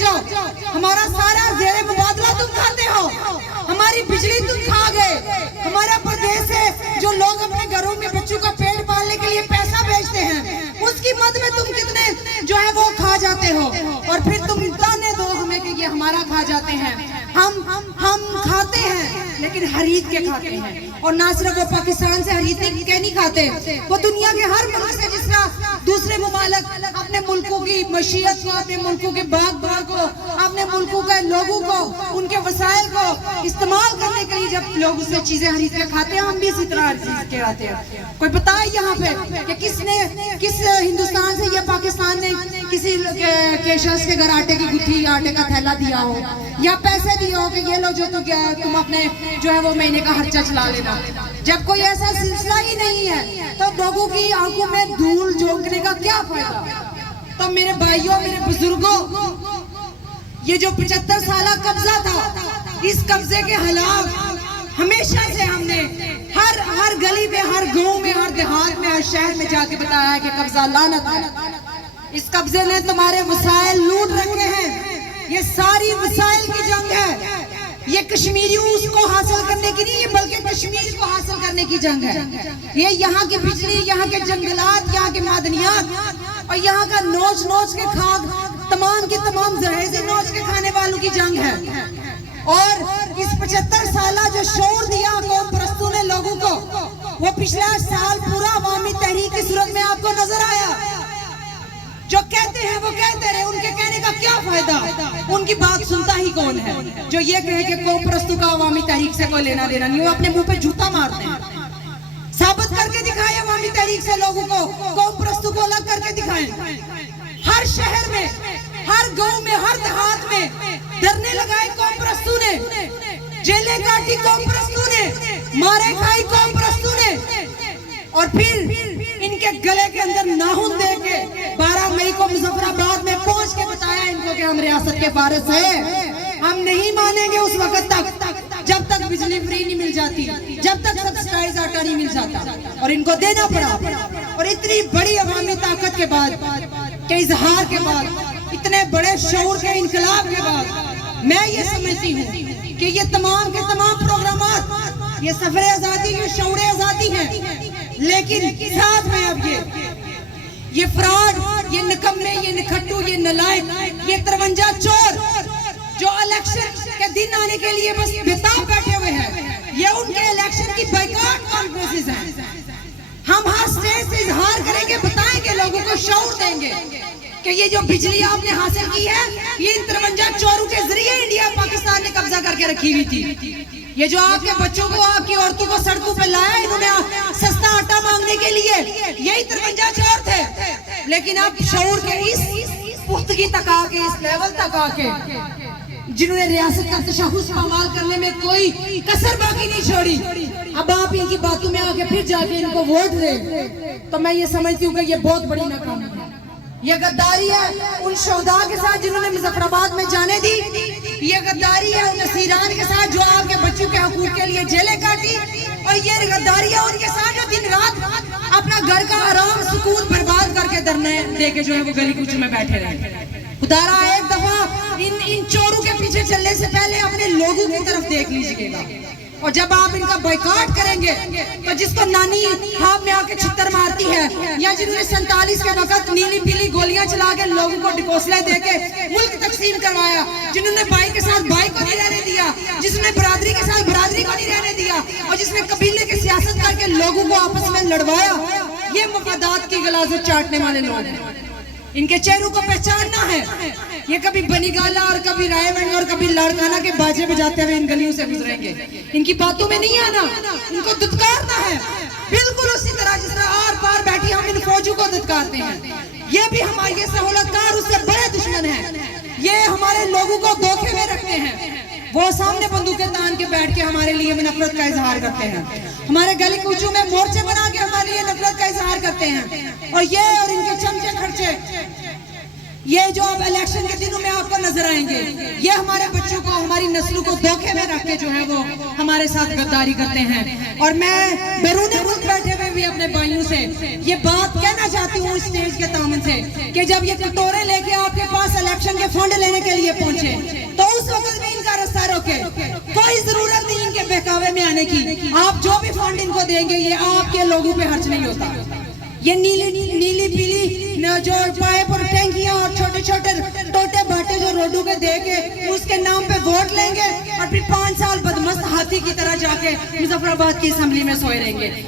जाओ, हमारा सारा जेर मुबादला तुम खाते हो, हमारी बिजली तुम खा गए। हमारा प्रदेश है जो लोग अपने घरों में बच्चों का पेट पालने के लिए पैसा भेजते हैं, उसकी मद में तुम कितने जो है वो खा जाते हो, और फिर तुम ताने दो हमें कि ये हमारा खा जाते हैं। हम खाते हैं लेकिन खरीद के खाते हैं, और ना सिर्फ वो पाकिस्तान से खरीद के नहीं खाते, वो दुनिया के हर मुल्क से, जिस तरह दूसरे मुमालिक अपने मुल्कों की मशीयत को, अपने मुल्कों के बाग को, अपने मुल्कों के लोगों को, उनके वसाइल को इस्तेमाल करने के लिए जब लोग उससे चीजें खरीद के खाते हैं, हम भी इसी तरह खरीद के आते हैं। कोई बताए यहाँ पे कि किस हिंदुस्तान से या पाकिस्तान ने किसी के शख्स के घर आटे की गुत्थी या आटे का थैला दिया हो, या पैसे दिए हो कि ये लो जो तुम अपने जो है वो महीने का खर्चा चला लेना। जब कोई ऐसा सिलसिला ही नहीं है तो लोगों की आंखों में धूल झोंकने का क्या फायदा। तो मेरे भाइयों, मेरे बुजुर्गों, ये जो 75 साल कब्जा था, इस कब्जे के खिलाफ हमेशा से हमने हर गली में, हर गांव में, हर देहात में, हर शहर में जाके बताया है कि कब्जा लानत है। इस कब्जे ने तुम्हारे वसाइल लूट रखे हैं। ये सारी वसाइल की जंग है। ये कश्मीरी उसको हासिल करने की नहीं, बल्कि कश्मीर को हासिल करने की जंग है। ये यहाँ की बिजली, यहाँ के जंगलात, यहाँ के मादनियात और यहाँ का नोच नोच के खाक, तमाम के तमाम जहेज़े नोच के खाने वालों की जंग है। और इस 75 साल जो शोर दिया कौम परस्तों ने लोगों को, वो पिछला साल पूरा अवामी तहरीक की सूरत में आपको नजर आया। जो कहते हैं वो कहते रहे, उनके कहने का क्या फायदा, उनकी बात सुनता ही कौन है। जो ये कहे कि कौम परस्तों का अवामी तहरीक से कोई लेना देना नहीं, वो अपने मुंह पे जूता मारते हैं। साबित करके दिखाए अवामी तहरीक से लोगों को, कौम परस्तों को अलग करके दिखाएं। हर शहर में, हर गांव में, हर देहात में धरने लगाए कौम परस्तों ने, जेलें काटी कौम परस्तों ने, मारे खाई कौम परस्तों ने, और फिर इनके गले के अंदर नाखून दे के 12 मई को मुजफ्फराबाद में पहुंच के बताया इनको कि हम रियासत के वारिस हैं। हम नहीं मानेंगे उस वक्त तक जब तक बिजली फ्री नहीं मिल जाती, जब तक सब्सिडाइज आटा नहीं मिल जाता, और इनको देना पड़ा। और इतनी बड़ी अवामी ताकत के बाद, के इजहार के बाद, इतने बड़े शऊर के इनकलाब के बाद, मैं ये समझती हूँ कि ये तमाम के तमाम प्रोग्रामात, ये सफर आजादी, ये शऊर आजादी है। लेकिन साथ में अब ये फ्रॉड, ये निकम्मे, ये निखट्टू, ये नलायक, ये 53 चोर जो इलेक्शन के दिन आने के लिए बस बेताब बैठे हुए हैं, ये उनके इलेक्शन की बाइकॉट कॉन्फ्रेंसेस हैं। हम हर स्टेज से इजहार करेंगे, बताएंगे, लोगों को शऊर देंगे कि ये जो बिजली आपने हासिल की है, ये इन 53 चोरों के जरिए इंडिया पाकिस्तान ने कब्जा करके रखी हुई थी। ये जो आपके बच्चों को, आपकी औरतों को सड़कों पे लाया इन्होंने सस्ता आटा मांगने के लिए, यही 53 चोर थे। लेकिन अब शऊर के इस पुख्तगी तक आके, इस लेवल तक आके, जिन्होंने रियासत का तशहुस पामाल करने में कोई कसर बाकी नहीं छोड़ी, अब आप इनकी बातों में आके फिर जाके इनको वोट दें, तो मैं ये समझती हूँ कि ये बहुत बड़ी नाकामी है। ये गद्दारी है उन शोधा के साथ जिन्होंने मुजफ्फराबाद में जाने दी, ये गद्दारी है उन असीरान के साथ जो आपके बच्चों के हकूक के लिए जेलें काटी, और ये गद्दारी है उनके साथ जो दिन रात अपना घर का आराम सुकून बर्बाद करके धरने देके जो है वो गली कूचे में बैठे रहे। खुदारा एक दफा इन चोरों के पीछे चलने से पहले अपने लोगों की तरफ देख लीजिएगा, और जब आप इनका बाइकॉट करेंगे तो जिसको नानी हाथ में आके छितर मारती है, या जिन्होंने 47 के वक्त नीली पीली गोलियां चला के लोगों को डिकोसले देके मुल्क तकसीम करवाया, जिन्होंने भाई के साथ भाई को नहीं रहने दिया, जिसने बरादरी के साथ बरादरी को नहीं रहने दिया, और जिसने कबीले की सियासत करके लोगों को आपस में लड़वाया, ये मफादात की गलाज़त चाटने वाले लोग हैं। इनके चेहरों को पहचानना है। ये कभी बनीगाला और कभी रायगंज और कभी लाड़काना के बाजे बजाते हुए इन गलियों से गुजरेंगे। इनकी बातों में नहीं आना, इनको दुत्कारना है, बिल्कुल उसी तरह जिस तरह आर पार बैठी हम इन फौजों को दुत्कारते हैं। ये भी हमारे सहूलतकार उससे बड़े दुश्मन हैं। ये हमारे लोगों को धोखे में रखते हैं। वो सामने बंदूकें तान के बैठ के हमारे लिए नफरत का इजहार करते हैं, हमारे गली कूचों में मोर्चे बना के हमारे लिए नफरत का इजहार करते हैं। और ये और इनके चमचे खर्चे, ये जो अब इलेक्शन के दिनों में आपको नजर आएंगे। ये हमारे बच्चों को, हमारी नस्लों को धोखे में रख के जो है वो हमारे साथ गद्दारी करते हैं। और मैं बैरूनी मुल्क बैठे हुए भी अपने भाइयों से ये बात कहना चाहती हूँ स्टेज के तामन से कि जब ये कटोरे लेके आपके पास इलेक्शन के फंड लेने के लिए पहुंचे तो उस वक्त भी इनका रास्ता रोके। कोई जरूरत नहीं इनके बहकावे में आने की। आप जो भी फंड इनको देंगे ये आपके लोगों पे खर्च नहीं होता। ये नीली पीली जो पाइप और टैंकियां और छोटे छोटे टोटे बाटे जो रोडों के दे के उसके नाम पे वोट लेंगे और फिर 5 साल बदमस्त हाथी की तरह जाके मुजफ्फराबाद की असेंबली में सोए रहेंगे।